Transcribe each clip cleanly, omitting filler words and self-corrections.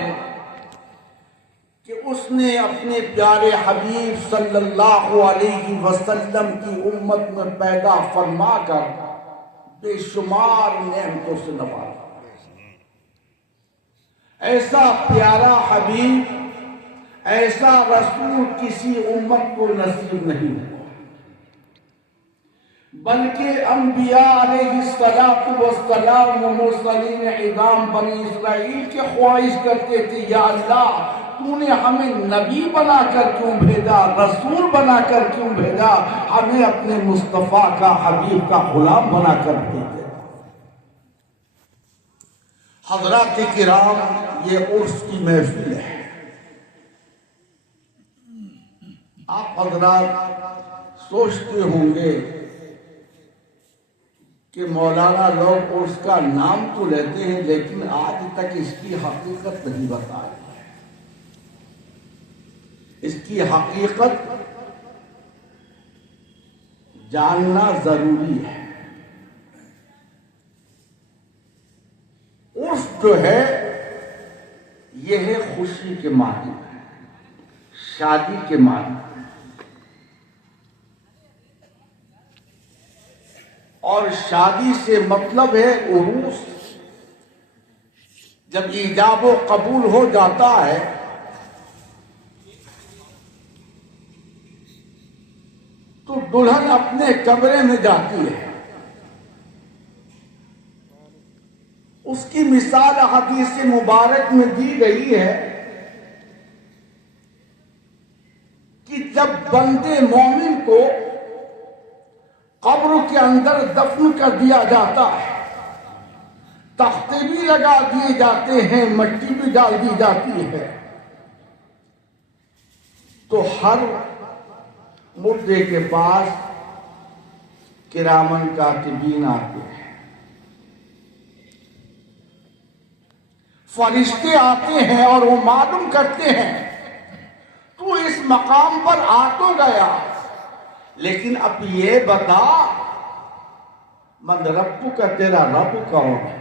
ہے کہ اس نے اپنے پیارے حبیب صلی اللہ علیہ وسلم کی امت میں پیدا فرما کر بے شمار نعمتوں سے نوازا۔ ایسا پیارا حبیب، ایسا رسول کسی امت کو نصیب نہیں ہوا، بلکہ انبیاء علیہ السلام و مرسلین عظام بنی اسرائیل کے خواہش کرتے تھے، یا اللہ تو نے ہمیں نبی بنا کر کیوں بھیجا، رسول بنا کر کیوں بھیجا، ہمیں اپنے مصطفیٰ کا، حبیب کا غلام بنا کر بھیجا۔ حضرات کرام، یہ عرس کی محفل ہے۔ آپ حضرات سوچتے ہوں گے کہ مولانا لوگ عرس کا نام تو لیتے ہیں لیکن آج تک اس کی حقیقت نہیں بتائی۔ اس کی حقیقت جاننا ضروری ہے۔ عرس جو ہے یہ ہے خوشی کے معنی، شادی کے معنی، اور شادی سے مطلب ہے عروس۔ جب ایجاب و قبول ہو جاتا ہے تو دلہن اپنے کمرے میں جاتی ہے۔ اس کی مثال حدیث مبارک میں دی گئی ہے کہ جب بندے مومن کو قبر کے اندر دفن کر دیا جاتا ہے، تختے بھی لگا دیے جاتے ہیں، مٹی بھی ڈال دی جاتی ہے، تو ہر مردے کے پاس کرامن کاتبین آتے ہیں، فرشتے آتے ہیں اور وہ معلوم کرتے ہیں تو اس مقام پر آ تو گیا، لیکن اب یہ بتا من رب کا، تیرا رب کون ہے؟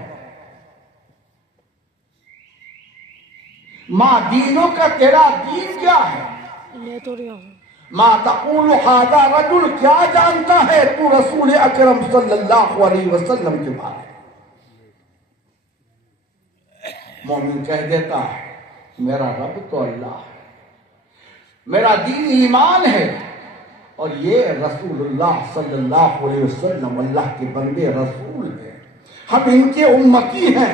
ماں دینوں کا، تیرا دین کیا ہے؟ ماں تقول ھذا رجل، کیا جانتا ہے تو رسول اکرم صلی اللہ علیہ وسلم کے بارے میں؟ مومن کہہ دیتا ہے میرا رب تو اللہ ہے، میرا دین ایمان ہے، اور یہ رسول اللہ صلی اللہ علیہ وسلم اللہ کے بندے رسول ہیں، ہم ان کے امتی ہیں،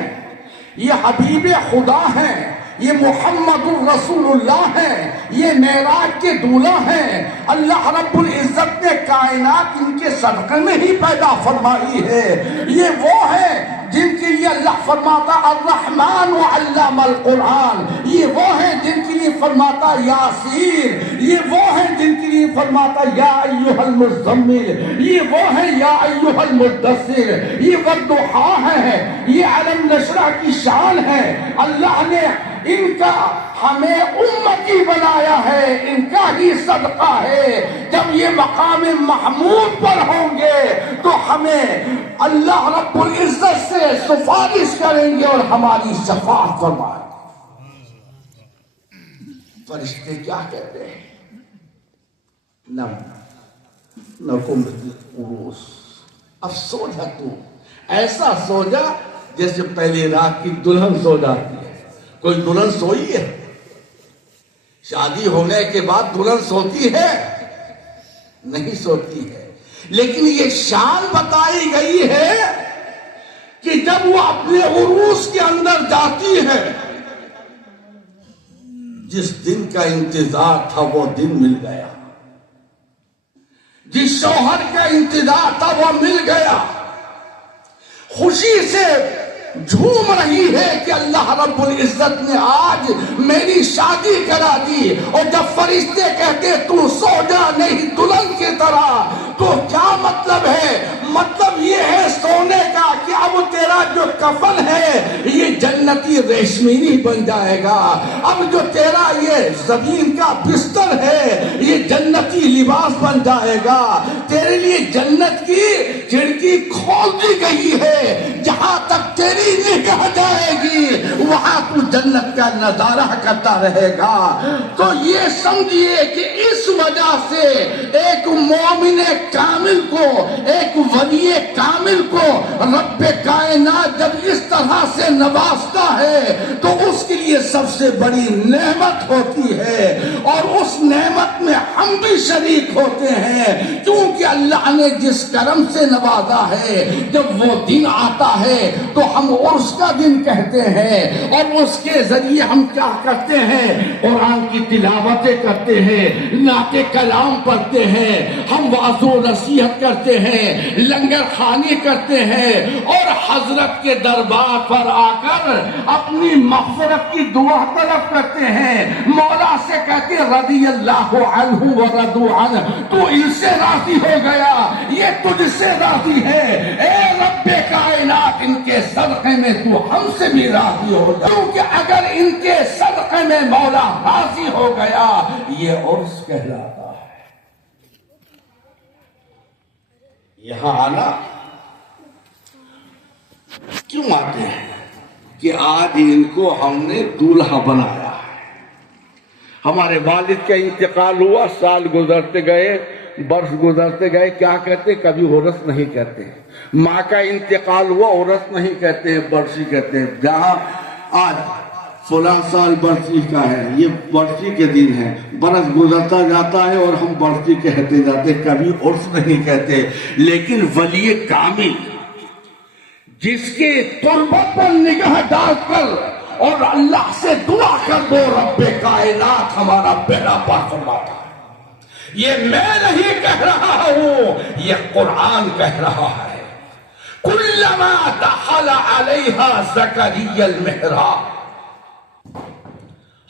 یہ حبیب خدا ہیں، یہ محمد الرسول اللہ ہیں، یہ معراج کے دولہ ہیں، اللہ رب العزت نے کائنات ان کے صدقے میں ہی پیدا فرمائی ہے، یہ وہ ہیں جن کے لیے اللہ فرماتا الرحمن علم القرآن، یہ وہ ہیں جن کے لیے فرماتا یاسین، یہ وہ ہیں جن کے لیے فرماتا یا ایھا المزمل، یہ وہ ہیں یا ایھا المدثر، یہ والضحیٰ ہیں، یہ علم نشرح کی شان ہے۔ اللہ نے ان کا ہمیں امتی بنایا ہے، ان کا ہی صدقہ ہے۔ جب یہ مقام محمود پر ہوں گے تو ہمیں اللہ رب العزت سے سفارش کریں گے اور ہماری شفاعت فرمائیں گے۔ فرشتے کیا کہتے ہیں؟ نکم العروس، اب سو جا، تو ایسا سو جا جیسے پہلی رات کی دلہن سو جاتی ہے۔ کوئی دلہن سوئی ہے؟ شادی ہونے کے بعد دلہن سوتی ہے؟ نہیں سوتی ہے، لیکن یہ شان بتائی گئی ہے کہ جب وہ اپنے عروس کے اندر جاتی ہے، جس دن کا انتظار تھا وہ دن مل گیا، جس شوہر کا انتظار تھا وہ مل گیا، خوشی سے جھوم رہی ہے کہ اللہ رب العزت نے آج میری شادی کرا دی۔ اور جب فرشتے کہتے تو سو جا نہیں دلہن کی طرح، تو کیا مطلب ہے؟ مطلب یہ ہے سونے کا کہ اب تیرا جو کفن ہے یہ جنتی ریشمینی بن جائے گا، اب جو تیرا یہ زمین کا بستر ہے یہ جنتی لباس بن جائے گا، تیرے لیے جنت کی کھڑکی کھول دی گئی ہے، جہاں تک تیری نگاہ جائے گی وہاں تو جنت کا نظارہ کرتا رہے گا۔ تو یہ سمجھیے کہ اس وجہ سے ایک مومن کامل کو، ایک ولی کامل کو رب کائنات جب اس طرح سے نوازتا ہے تو اس کے لیے سب سے بڑی نعمت ہوتی ہے، اور اس نعمت میں ہم بھی شریک ہوتے ہیں، کیونکہ اللہ نے جس کرم سے نوازا ہے جب وہ دن آتا ہے تو ہم عرس کا دن کہتے ہیں، اور اس کے ذریعے ہم کیا کرتے ہیں؟ قرآن کی تلاوتیں کرتے ہیں، نعت کلام پڑھتے ہیں، ہم وعظ و نصیحت کرتے ہیں، لنگر خانی کرتے ہیں، اور حضرت کے دربار پر آ کر اپنی مغفرت کی دعا طلب کرتے ہیں، مولا سے کہتے رضی اللہ عنہ ورضوا عنہ، تو ان سے راضی ہو گیا، یہ تجھ سے راضی ہے، اے رب کائنات ان کے صدقے میں تو ہم سے بھی راضی ہو جا، کیونکہ اگر ان کے صدقے میں مولا راضی ہو گیا یہ عرس کہلاتا ہے۔ یہاں آنا کیوں آتے ہیں؟ کہ آج ان کو ہم نے دولہا بنایا ہے۔ ہمارے والد کا انتقال ہوا، سال گزرتے گئے، برس گزرتے گئے، کیا کہتے؟ کبھی عرس نہیں کہتے۔ ماں کا انتقال ہوا، عرس نہیں کہتے، برسی کہتے۔ جہاں آج فلاں سال برسی کا ہے، یہ برسی کے دن ہے، برس گزرتا جاتا ہے اور ہم برسی کہتے جاتے، کبھی عرس نہیں کہتے۔ لیکن ولی کامل جس کے تربت پر نگاہ ڈال کر اور اللہ سے دعا کر دو رب کائنات ہمارا بیڑا پار فرماتا ہے۔ یہ میں نہیں کہہ رہا ہوں، یہ قرآن کہہ رہا ہے۔ کلما دخل علیہا زکریا المحراب،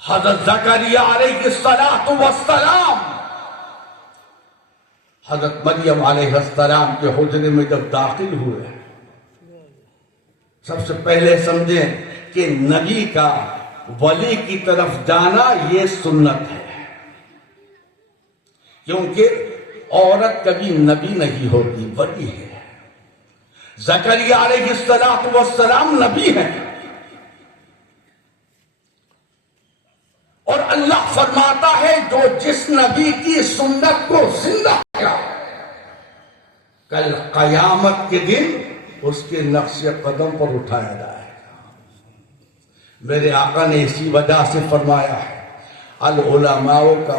حضرت زکریا علیہ السلام حضرت مریم علیہ السلام کے حجرے میں جب داخل ہوئے، سب سے پہلے سمجھیں کہ نبی کا ولی کی طرف جانا یہ سنت ہے، کیونکہ عورت کبھی نبی نہیں ہوتی، ولی ہے۔ زکریا علیہ السلام نبی ہیں، اور اللہ فرماتا ہے جو جس نبی کی سنت کو زندہ کیا، کل قیامت کے دن اس کے نقش قدم پر اٹھایا جائے گا۔ میرے آقا نے اسی وجہ سے فرمایا ہے العلماء کا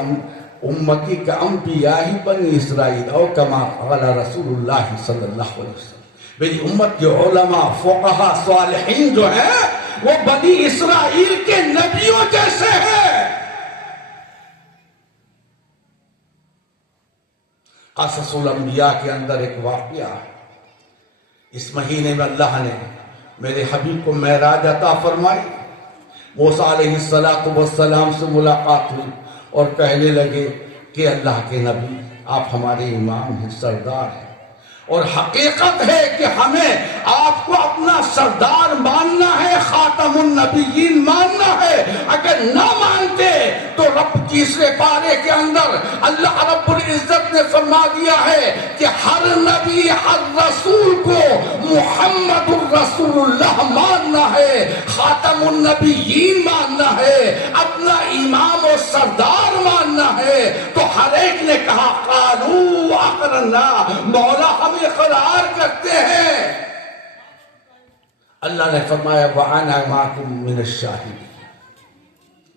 امتی کا انبیاء بنی اسرائیل، او کما قال رسول اللہ صلی اللہ علیہ وسلم، میری امت کے علماء فقہا صالحین جو ہیں وہ بنی اسرائیل کے نبیوں جیسے ہیں۔ قصص الانبیاء کے اندر ایک واقعہ ہے، اس مہینے میں اللہ نے میرے حبیب کو معراج عطا فرمائی، موسیٰ علیہ السلام سے ملاقات ہوئی اور کہنے لگے کہ اللہ کے نبی آپ ہمارے امام ہیں، سردار ہیں، اور حقیقت ہے کہ ہمیں آپ کو اپنا سردار ماننا ہے، خاتم النبیین ماننا ہے۔ اگر نہ مانتے تو رب تیسرے پارے کے اندر اللہ رب العزت نے فرما دیا ہے کہ ہر نبی ہر رسول کو محمد الرسول اللہ ماننا ہے، خاتم النبیین ماننا ہے، اپنا امام و سردار ماننا ہے۔ تو ہر ایک نے کہا قالوا اقررنا، مولا ہم اقرار کرتے ہیں۔ اللہ نے فرمایا وَأَنَا مَعَكُم مِّنَ الشَّاهِدِينَ،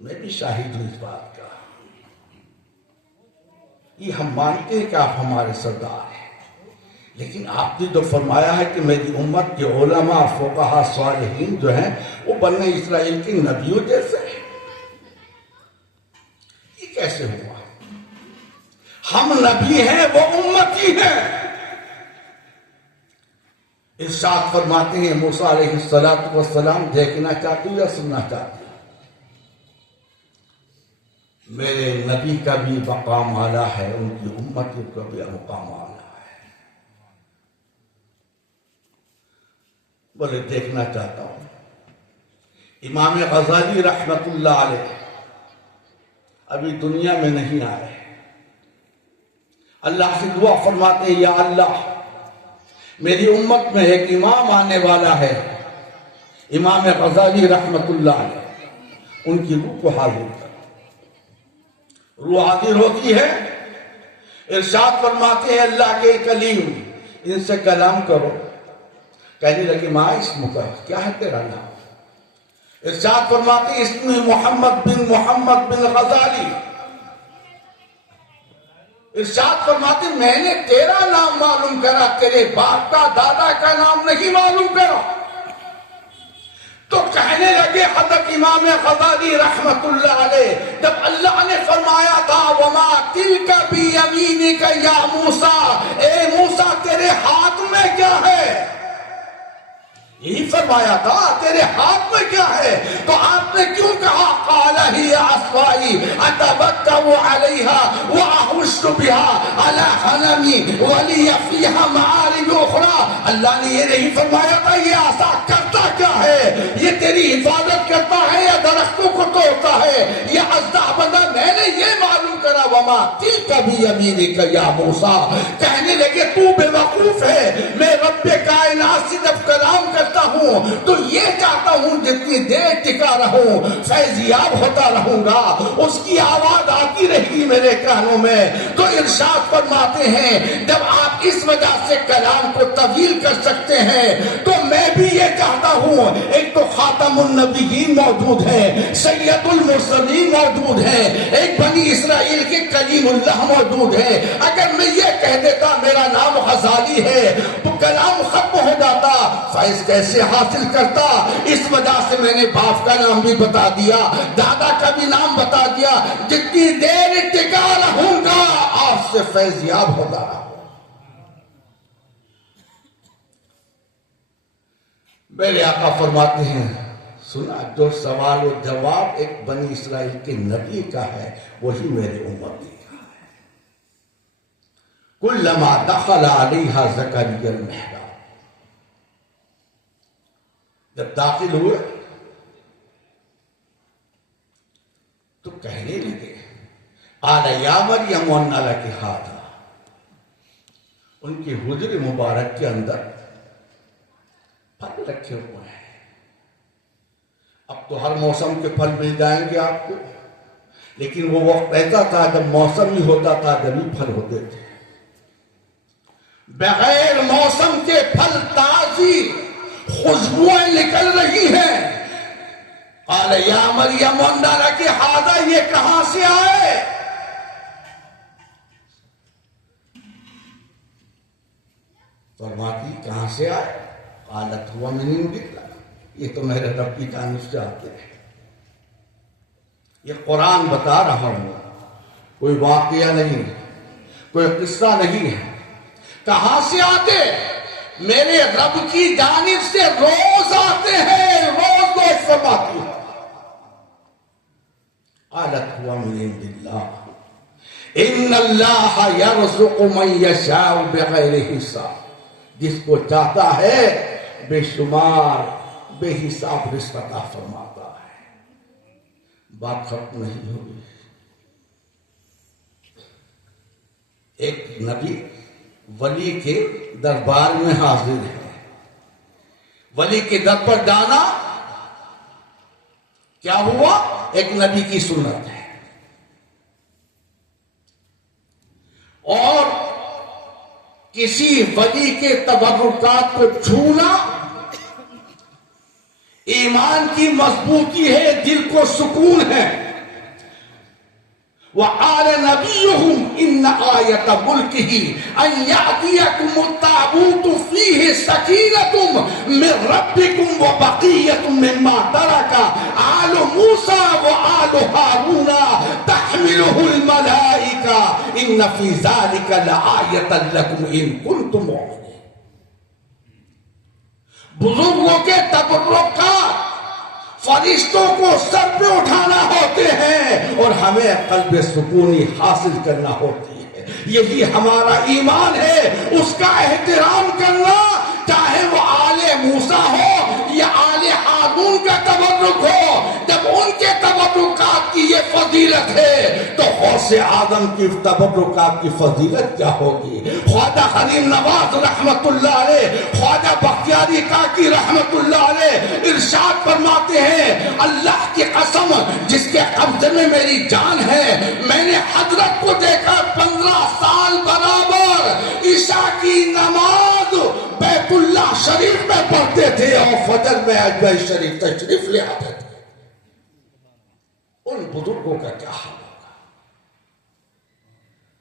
میں بھی شاہد ہوں اس بات کا، یہ ہم مانتے ہیں کہ آپ ہمارے سردار ہیں، لیکن آپ نے جو فرمایا ہے کہ میری امت کے علماء فقہا صالحین جو ہیں وہ بنی اسرائیل کے نبیوں جیسے ہیں، یہ کیسے ہوا؟ ہم نبی ہیں، وہ امتی ہیں۔ ارشاد فرماتے ہیں موسیٰ علیہ السلام دیکھنا چاہتے ہو یا سننا چاہتے ہو؟ میرے نبی کا بھی مقام اعلیٰ ہے، ان کی امت کا بھی مقام اعلیٰ ہے۔ بولے دیکھنا چاہتا ہوں۔ امام غزالی رحمت اللہ علیہ ابھی دنیا میں نہیں آئے، اللہ سے دعا فرماتے ہیں یا اللہ میری امت میں ایک امام آنے والا ہے، امام غزالی رحمت اللہ علیہ، ان کی روح کو حاضر کر، روح حاضر ہوتی ہے، ارشاد فرماتے ہیں اللہ کے کلیم ان سے کلام کرو، کہنے لگے ما اسمک، کیا ہے تیرا نام؟ ارشاد فرماتے ہیں اسم محمد بن غزالی، ارشاد فرماتے ہیں میں نے تیرا نام معلوم کرا، تیرے باپ کا دادا کا نام نہیں معلوم کرا۔ تو کہنے لگے حضرت امام غزالی رحمت اللہ علیہ، جب اللہ نے فرمایا تھا وما تلک بیمینک یا موسیٰ، اے موسیٰ تیرے ہاتھ میں کیا ہے، یہی فرمایا تھا تیرے ہاتھ میں کیا ہے، تو آپ نے کیوں کہا قال ہی عصائی اتوکا علیہا واہش بها علی غنمی ولی فیہا معارب اخری، اللہ نے یہ نہیں فرمایا تھا یہ عصا کرتا کیا ہے، یہ تیری حفاظت کرتا ہے یا درختوں کو توڑتا ہے، یہ عصا بندہ میں نے یہ معلوم کرا وما تلک بیمینک یا موسیٰ۔ کہنے لگے تو بے وقوف ہے، میں رب کائنات سے جب کلام کرتا ہوں تو یہ چاہتا ہوں جتنی دیر ٹکا رہوں فیضیاب ہوتا رہوں گا، اس کی آواز آتی رہے گی میرے کانوں میں۔ تو ارشاد فرماتے ہیں جب آپ اس وجہ سے کلام کو طویل کر سکتے ہیں تو میں بھی یہ چاہتا ہوں، ایک تو خاتم النبیین موجود ہے، سید المرسلین موجود ہے، ایک بنی اسرائیل کے کلیم اللہ موجود ہے، اگر میں یہ کہہ دیتا میرا نام غزالی ہے تو کلام ختم ہو جاتا، فیض کیسے حاصل کرتا؟ اس وجہ سے میں نے باپ کا نام بھی بتا دیا، دادا کا بھی نام بتا دیا، جتنی دیر ٹکا رہوں گا آپ سے فیضیاب ہوتا رہا۔ میرے آقا فرماتے ہیں سنا جو سوال و جواب ایک بنی اسرائیل کے نبی کا ہے وہی میرے امتی کا ہے۔ کلما دخل علیہا زکریا المحراب، جب داخل ہوئے تو کہنے لگے قال یا مریم ان لک ھذا، ان کی حجر مبارک کے اندر پھل رکھے ہوئے ہیں، اب تو ہر موسم کے پھل مل جائیں گے آپ کو، لیکن وہ وقت ایسا تھا جب موسم ہی ہوتا تھا جبھی پھل ہوتے تھے، بغیر موسم کے پھل تازی خوشبوئیں نکل رہی ہیں۔ قال یا مریم ان لک ھذا، یہ کہاں سے آئے؟ فرماتی کہاں سے آئے؟ قالت ہوا من عند اللہ، یہ تو میرے رب کی جانب سے آتے ہیں، یہ قرآن بتا رہا ہوں، کوئی واقعہ نہیں، کوئی قصہ نہیں ہے۔ کہاں سے آتے؟ میرے رب کی جانب سے روز آتے ہیں، روز روز فرماتی ہے۔ قالت ہوا من عند اللہ ان اللہ یرزق من یشاء بغیر حساب، جس کو چاہتا ہے بے شمار بے حساب رزق عطا فرماتا ہے۔ بات ختم نہیں ہوئی، ایک نبی ولی کے دربار میں حاضر ہے، ولی کے در پر جانا کیا ہوا؟ ایک نبی کی سنت ہے، اور کسی ولی کے تبرکات کو چھونا ایمان کی مضبوطی ہے، دل کو سکون ہے۔ وقال نبيهم إن آية ملكه أن يأتيكم التابوت فيه سكينة من ربكم وبقية مما ترك آل موسى وآل هارون تحمله الملائكة إن في ذلك لآية لكم إن كنتم مؤمنين۔ بزرگوں کے تبرکات فرشتوں کو سر پہ اٹھانا ہوتے ہیں اور ہمیں قلب سکونی حاصل کرنا ہوتی ہے، یہی ہمارا ایمان ہے۔ اس کا احترام کرنا، چاہے وہ آل موسیٰ ہو یہ آل ہارون کا تبرک ہو، جب ان کے تبرکات کی یہ فضیلت ہے تو غوث اعظم کی تبرکات کی فضیلت کیا ہوگی؟ خواجہ حلیم نواز رحمت اللہ علیہ، خواجہ بختیاری کاکی رحمت اللہ علیہ ارشاد فرماتے ہیں اللہ کی قسم جس کے قبضے میں میری جان ہے، میں نے حضرت کو دیکھا 15 سال برابر عشاء کی نماز بیت اللہ شریف میں پڑھتے تھے اور فجر میں اجمیر شریف تشریف لے آتے تھے۔ ان بزرگوں کا کیا حال ہوگا؟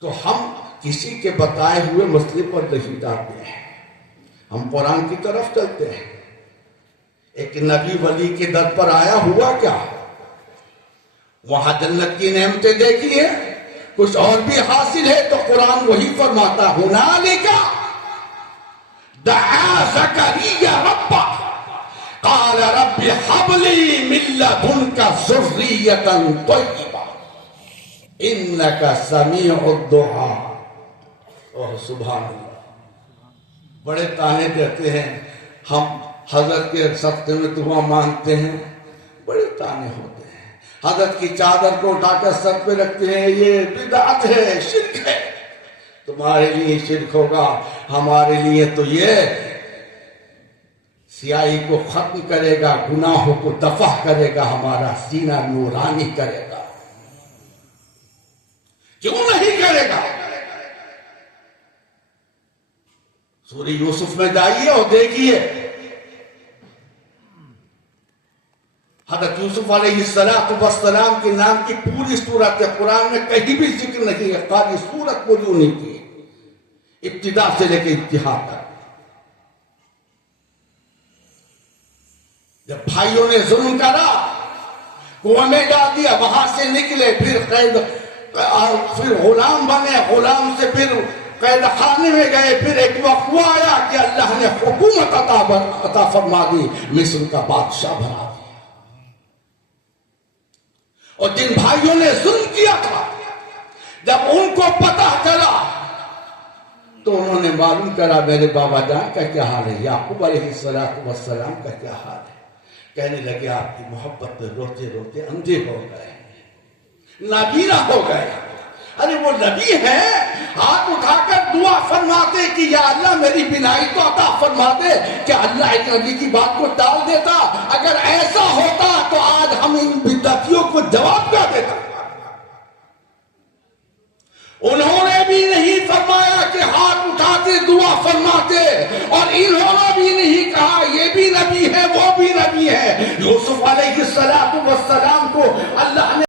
تو ہم کسی کے بتائے ہوئے مسئلے پر نہیں جاتے ہیں، ہم قرآن کی طرف چلتے ہیں۔ ایک نبی ولی کے در پر آیا، ہوا کیا؟ وہاں جنت کی نعمتیں دیکھی ہیں، کچھ اور بھی حاصل ہے، تو قرآن وہی فرماتا ہنالک دعا زکریا ربہ قال رب ہب لی من لدنک ذریۃ طیبہ انک سمیع الدعاء۔ اوہ سبحان اللہ، بڑے تانے دیتے ہیں ہم حضرت کے صدقے میں دعا مانگتے ہیں، بڑے تانے ہوتے ہیں۔ حضرت کی چادر کو اٹھا کر سر پہ رکھتے ہیں، یہ بدعت ہے، شرک ہے۔ تمہارے لیے شرک ہوگا، ہمارے لیے تو یہ سیاہی کو ختم کرے گا، گناہوں کو دفع کرے گا، ہمارا سینہ نورانی کرے گا۔ کیوں نہیں کرے گا؟ سورہ یوسف میں جائیے اور دیکھیے، حضرت یوسف علیہ السلام کے نام کی پوری صورت قرآن میں کہیں بھی ذکر نہیں ہے، خالی صورت پوری نہیں کی، ابتدا سے لے کے انتہا تک۔ جب بھائیوں نے ظلم کرا، کنویں میں ڈال دیا، وہاں سے نکلے، پھر غلام بنے، غلام سے پھر قید خانے میں گئے، پھر ایک وقت وہ آیا کہ اللہ نے حکومت عطا فرما دی، مصر کا بادشاہ بنا دیا۔ اور جن بھائیوں نے ظلم کیا تھا، جب ان کو پتہ چلا تو انہوں نے معلوم کرا میرے بابا جان کا کیا حال ہے، یعقوب علیہ السلام کا کیا حال ہے۔ کہنے لگے آپ کی محبت میں روتے روتے اندھے ہو گئے، نابینا ہو گئے۔ ارے وہ نبی ہے، ہاتھ اٹھا کر دعا فرماتے کہ یا اللہ میری بینائی تو عطا فرما دے۔ کیا اللہ ایک نبی کی بات کو ٹال دیتا؟ اگر ایسا ہوتا تو آج ہم ان بدعتیوں کو جواب کیا دیتا۔ انہوں نے بھی نہیں فرمایا کہ ہاتھ اٹھاتے دعا فرماتے، اور انہوں نے بھی نہیں کہا یہ بھی نبی ہے وہ بھی نبی ہے۔ یوسف علیہ السلام کو اللہ